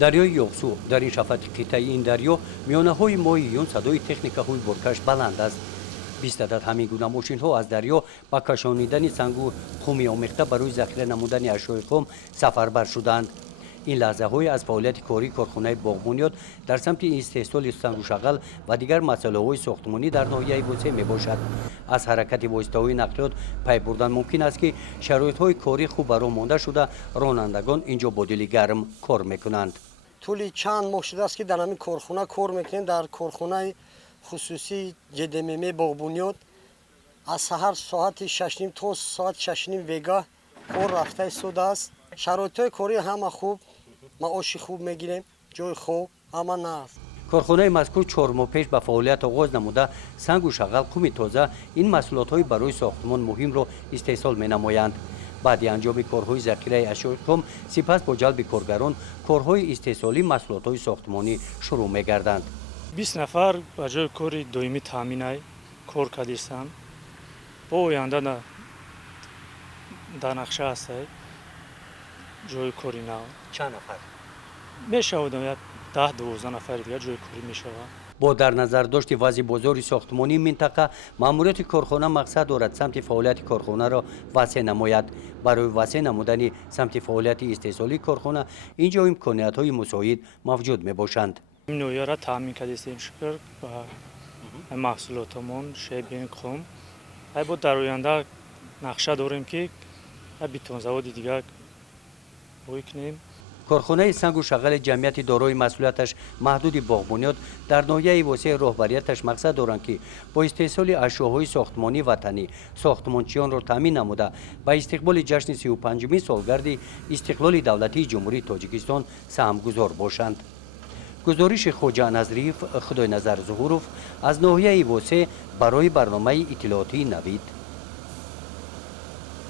дарёи ёқсӯ дар ин шафати қитъаи ин дарё миёнаҳои моҳи июн садои техникаҳои боркаш баланд аст. 20 адад ҳамин гуна мошинҳо аз дарё ба кашонидани сангу хуми омехта барои захира намудани ашёи хом сафарбар шуданд. ин лаҳзаҳое аз фаъолияти кории корхонаи боғбунёд дар самти истеҳсоли сангу шағал ва дигар масъалаҳои сохтмонӣ дар ноҳияи восеъ мебошад. аз ҳаракати воситаҳои нақлиёт пай бурдан мумкин аст ки шароитҳои корӣ хуб баро монда шуда ронандагон инҷо бо дили гарм кор мекунанд. тӯли чанд моҳ шудааст ки дар ҳамин корхона кор мекунем, дар корхонаи хусусии ҷдмм боғбунёд аз саҳар соати 6 то соати 6 вегаҳ кор рафта истодааст. шароитҳои корӣ ҳама хуб, маоши хуб мегирем, ҷои хоб ҳама нафт. корхонаи мазкур 4 моҳ пеш ба фаъолият оғоз намуда сангу шағал қуми тоза ин маҳсулотҳои барои сохтмон муҳимро истеҳсол менамоянд. баъди анҷоми корҳои захираи ашёи хом сипас бо ҷалби коргарон корҳои истеҳсолии маҳсулотҳои сохтмонӣ шурӯъ мегарданд. 20 нафар ба ҷои кори доимӣ таъминай кор кардистанд. бо оянда дар нақша ҳастай ҷои кори нав чанд нафар мешавад 10-12 нафари дигар ҷои корӣ мешавад. бо дар назардошти вазъи бозори сохтмонии минтақа маъмурияти корхона мақсад дорад самти фаъолияти корхонаро васеъ намояд. барои васеъ намудани самти фаъолияти истеҳсолии корхона инҷо имкониятҳои мусоид мавҷуд мебошанд. ин ноҳияро таъмин кардистем шукр ба маҳсулотамон шебин хум. бо дар оянда нақша дорем ки битон заводи дигар бой кунем. корхонаи сангу шағали ҷамъияти дорои масъулияташ маҳдуди боғбунёд дар ноҳияи восеъ роҳбарияташ мақсад доранд ки бо истеҳсоли ашёҳои сохтмонии ватанӣ сохтмончиёнро таъмин намуда ба истиқболи ҷашни 35-уми солгарди истиқлоли давлатии ҷумҳурии Тоҷикистон саҳмгузор бошанд. гузориши хоҷа назриев, худойназар зуҳуров аз ноҳияи восеъ барои барномаи иттилоотии Навид.